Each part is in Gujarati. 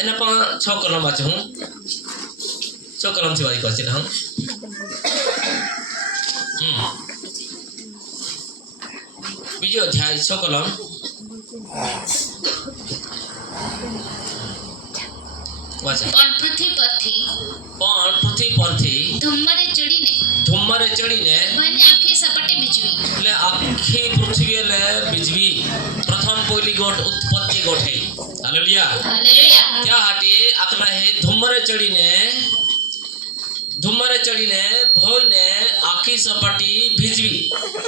એના પણ 6 કલમ વાંચું હું 6 કલમથી વાંચી કરશે હું બીજો અધ્યાય 6 કલમ વાંચો. પણ પૃથ્વી પરથી ધુમ્મરે ચડીને ભયને આખી સપાટી બીજવી. એટલે આખી પૃથ્વી એટલે બીજવી પ્રથમ પહેલી ગોઠ ઉત્પત્તિ ગોઠે. હાલેલુયા. હાલેલુયા. ત્યાં હાટે આકલા હે ધુમ્મરે ચડીને ભયને આખી સપાટી ભીજવી.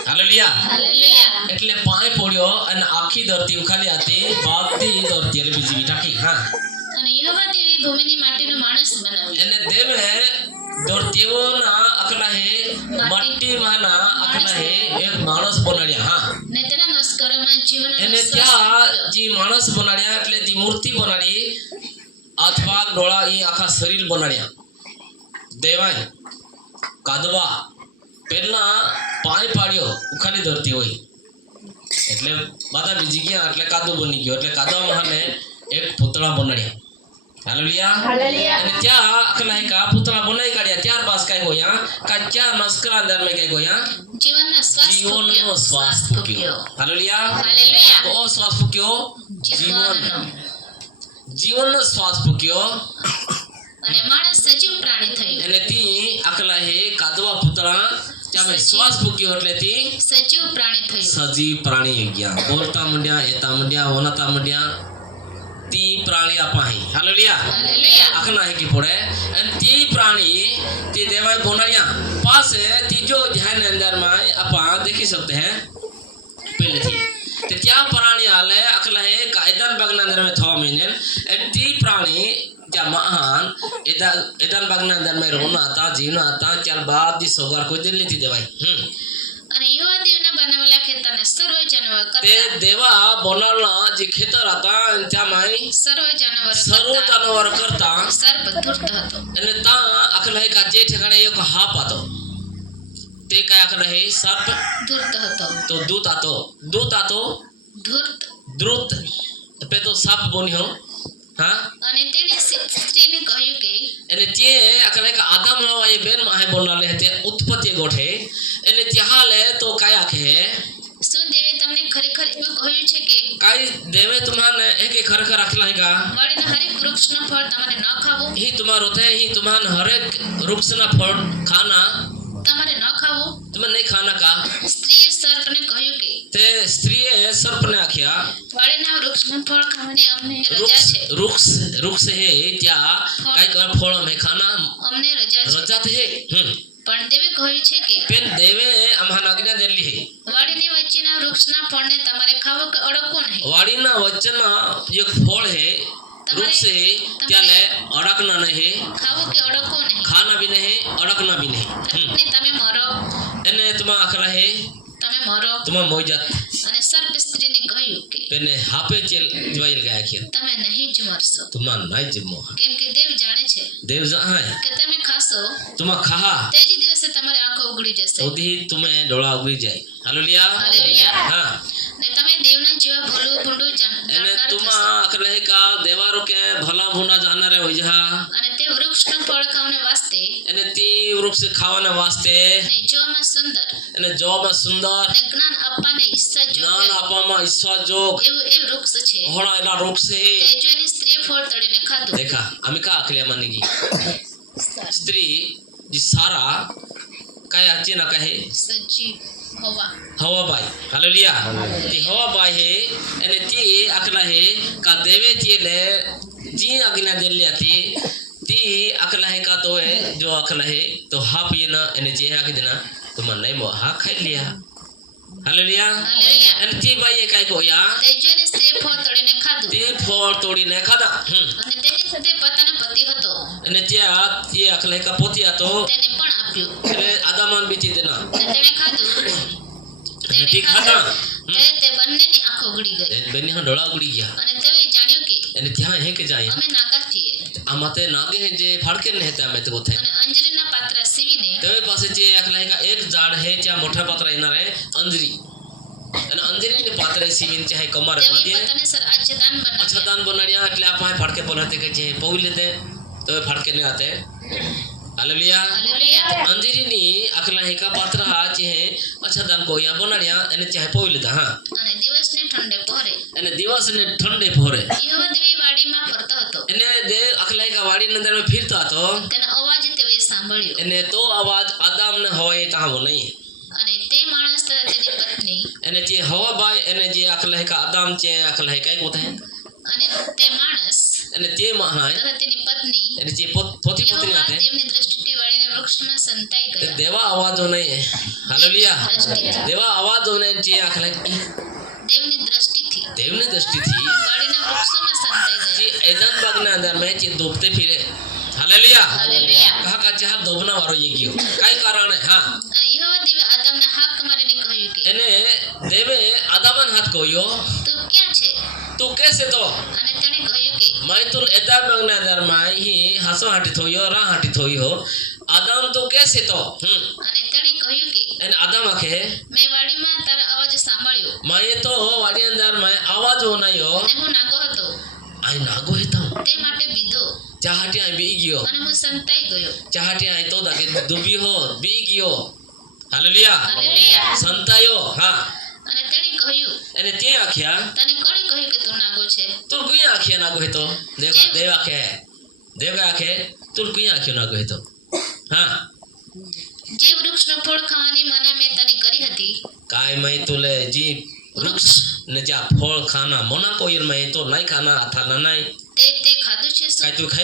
હાલેલુયા. હાલેલુયા. એટલે પાણી પડ્યો અને આખી ધરતી ઉખાલી હતી બધી ધરતી એટલે બીજવી ટાકી. હા. અને યહોવા દેવે ભૂમિની માટીનો માણસ બનાવ્યો. એને દેવે ધરતીઓના આકલા હે માટીમાંના આકલા હે એક માણસ બનાડ્યા. હા. ને તેના નસ્કરોમાં જીવનનો એને શ્વાસ ત્યાં ફૂંક્યો. જે માણસ બનાડ્યા એટલે જે મૂર્તિ બનાડી અથવા ડોળા એ આખા શરીર બનાડ્યા. દેવાય કાદવા પેલા પાણી પાડ્યો ઉખાલી ધરતી હોય એટલે બધા બીજી ગયા એટલે કાદવ બની ગયો એટલે કાદવા મહાને એક પૂતળા બનાડ્યા. હાલેલુયા. અને ત્યાં આખલા કા પૂતળા બનાવી કાઢ્યા. ત્યાર બાદ કઈ ગોયા કા ક્યાં નસ્કરા અંદર મેં કઈ ગોયા જીવનનો શ્વાસ ફૂંક્યો. હાલેલુયા. હાલેલુયા. ઓ શ્વાસ ફૂક્યો જીવનનો શ્વાસ ફૂક્યો અને માણસ સજીવ પ્રાણી થયો. અને તી આકલા હે કાદવા પૂતળા ત્યાં શ્વાસ ફૂક્યો એટલે તી સજીવ પ્રાણી થયો. સજીવ પ્રાણી ગયા બોલતા મંડ્યા એતા મંડ્યા ઓનાતા મંડ્યા તી પ્રાણી આપા હે. હાલેલુયા. હાલેલુયા. આખના હે કે પડે અને તી પ્રાણી તે દેવાય બોનારિયા પાસે तीजो ध्यान अंदर में अपा देखी सकते हैं पहले थी ते त्या प्राणी आले अकला है कायदन बगना अंदर में 6 महीने ती प्राणी त्या महान एदन बगना अंदर में रोना आता जीवना आता त्यार बाद दी सोगार को दिल्ली थी देवाई અને યુવા દેવના બનાવેલા ખેતરને સર્વ જાનવર તે કરતા દેવા બોનાળના જે ખેતર હતા ત્યાં માં સર્વ સર્વ જાનવર કરતા સર્પ ધૂર્ત હતો. અને તા અકલા હે કા જે ઠેકાણે એક હાપ હતો તે काय अकला है सर्प ધૂર્ત હતો. तो दूत आतो ધૂર્ત. पे तो साप बोनी हो. हाँ. અને તેણે સ્ત્રીને કહ્યું કે એને તે અકલે કે આદમ હવા એ બેન માં હે બોલાલે હતે ઉત્પત્તિ ગોઠે એને ત્યાલે તો કાય આખે શું દેવે તમને ખરેખર એવું કહ્યું છે કે કાય દેવે तुम्हाने एक खरखर रखला है का વાડીના હરેક વૃક્ષનું ફળ તમારે ન ખાવું. ही तुम्हारो थे ही तुम्हान हरेक वृक्ष ना फल खाना તમારે ન ખાવું. तुम्हें नहीं खाना का સ્ત્રીએ સર્પને કહ્યું કે ते स्त्री सर्प ने आख्या વાડીના વૃક્ષનું ફળ ખાવાની અમને રજા છે. वृक्ष है त्या काय कर फल में खाना અમને રજા છે. रजा है પણ દેવે કહ્યું છે કે पेन देवे अमहान आज्ञा देली है વાડીની વચ્ચેના વૃક્ષના ફળને તમારે ખાવું કે અડકવું નહીં. वाड़ीना वचन एक फल है वृक्ष है त्याले अड़कना नहीं ખાવું કે અડકવું નહીં. खाना भी नहीं अड़कना भी नहीं ને તમે મરો. एने तुमा अखला है તમે મરો. तुमा मोजात અને સર્પ સ્ત્રીને કહ્યું કે पेने हापे चल जवाइल गया खेत તમે નહીં જ મરશો. तुमा नहीं जिमो કેમ કે દેવ જાણે છે देव जहाँ है કે તમે ખાશો तुमा खा તે જ દિવસે તમારી આંખો ઉઘડી જશે. ओदी तुम्हें डोळा उगड़ी जाए. हालेलुया. हालेलुया. हाँ. ને તમે દેવના જેવા ભલું ભૂંડું एने જાણકાર तुमा થશો. अकले का देवारो के भला भुंडा जाना रे होई जा અને તે વૃક્ષનું ફળ ખાવાને વાસ્તે एने ती वृक्ष खावाना वास्ते ને જોવામાં સુંદર एने जवाब सुंदर ને જ્ઞાન આપવાને ઈચ્છા ज्ञान જોગ आपा ईश्वर जोग એવું એ વૃક્ષ છે. होड़ा एला वृक्ष है. તે જોઈને સ્ત્રીએ ફળ તળીને ખાધું. देखा आम्ही का अकल्या मानेगी स्त्री जी सारा काय आची ना काय સજીવ હવા. हवाबाई. हालेलुया. ती हवाबाई है एने ती अकला है का देवे तीले जी आज्ञा दिली आती ती अकला है का तो है जो अकला है तो हा पिना एने जे आके देना तुम नहीं मो हा खाई लिया. हालेलुया. હાલેલુયા. एने ती बाई काय कोया તે જોઈને સ્ત્રીએ ફળ તળીને ખાધું. ती फळ तोडीने खादा અને તેની સાથે પોતાનો પતિ હતો અને ત્યાં તે અકલા का पोती आतो તેને પણ આપ્યું. એટલે આદામાન બીતી દેના અને તેણે ખાધું. અને તે ખાધા ત્યારે તે બંનેની આંખો ઉઘડી ગઈ. બેની હા ડોળા ઉગડી ગયા અને તેઓએ જાણ્યું કે અને ત્યાં હે કે જાય અમે નાગા છીએ. આ માતે નાગે હે જે ફાડકે ને હતા અમે તો કોથે અને અંજરીના પાત્રા સીવીને તેવે પાસે જે અકલા का एक झाड है त्या मोठ्या पात्रा येणार आहे अंजरी અને અંજરીને પાત્રે સીવીને ચાહે કમર તેવી બાંધીએ પોતાને સર અચ્છેદાન બનાવ્યા. અચ્છાદાન બનાડ્યા એટલે આપણે ફડકે બોલાતે કે જે પૌ લેતે તો એ ફડકે ને આતે હાલેલુયા. હાલેલુયા. અંજરીની આખલા હેકા પાત્ર આ છે અચ્છાદાન કોયા બનાડ્યા એને ચાહે પૌ લેતા હા અને દિવસને ઠંડે પહોરે અને દિવસને ઠંડે ભોરે યહોવા દેવી વાડીમાં ફરતો હતો. એને દે આખલા હેકા વાડીની અંદર ફીરતા હતો તેનો અવાજ તેઓએ સાંભળ્યો. એને તો અવાજ આદામને હોય તાહો નહીં અને તે માણસ તથા તેની પત્ની એને જે હવા બાય એને જે આખલા હેકા આદામ છે આખલા હેકા કોતે અને તે માણસ અને તે મહાય તથા તેની પત્ની એને જે પોતી પત્ની યહોવા આતે તેમની દ્રષ્ટિથી વાડીના વૃક્ષમાં સંતાઈ તે ગયા. દેવા અવાજો નહીં હાલેલુયા દ્રષ્ટિથી દેવા અવાજો ને જે આખલા દેવની દ્રષ્ટિથી દેવની દ્રષ્ટિથી વાડીના વૃક્ષોમાં સંતાઈ જે ગયા. એદાન બાગના અંદર મેં જે ડૂબતે ફિરે હાલેલુયા હાલેલુયા. કહા કા ચાહ ડૂબના વાળો એ ગયો કઈ કારણ હા અને યહોવા દેવે આદમને હાક મારીને કહ્યું કે એને દેવે આદામન હાથ કહ્યો તું ક્યાં છે? તું કેસે તો અને તેણે કહ્યું કે मैं तो एदान बागना अंदर में ही हसो हाटी थोयो रा हाटी थोयो आदम तो कैसे तो અને તેણે કહ્યું કે एन आदम आखे મેં વાડીમાં તારા અવાજ સાંભળ્યો मैं तो वाड़ी अंदर में आवाज होना यो અને હું નાગો હતો आई नागो हेता તે માટે બીધો चाहटी आई बी गयो અને હું સંતાઈ ગયો. चाहटी आई तो दाके दुबी हो बी गयो हालेलुया હાલેલુયા. संतायो हाँ અને તેણે કહ્યું एने ते आख्या તને કોણે કહ્યું કે તું નાગો છે? तुर कुया आख्या नागो हेतो देव आखे देव आखे तुर कुया आख्यो नागो हेतो हाँ જે વૃક્ષનો ફળ ખાવાની મના મેં તને કરી હતી काय मैं तुले जी वृक्ष ने जा फल खाना मना कोई मैं तो नहीं खाना था ना नहीं તે ખાધું છે શું? काय तू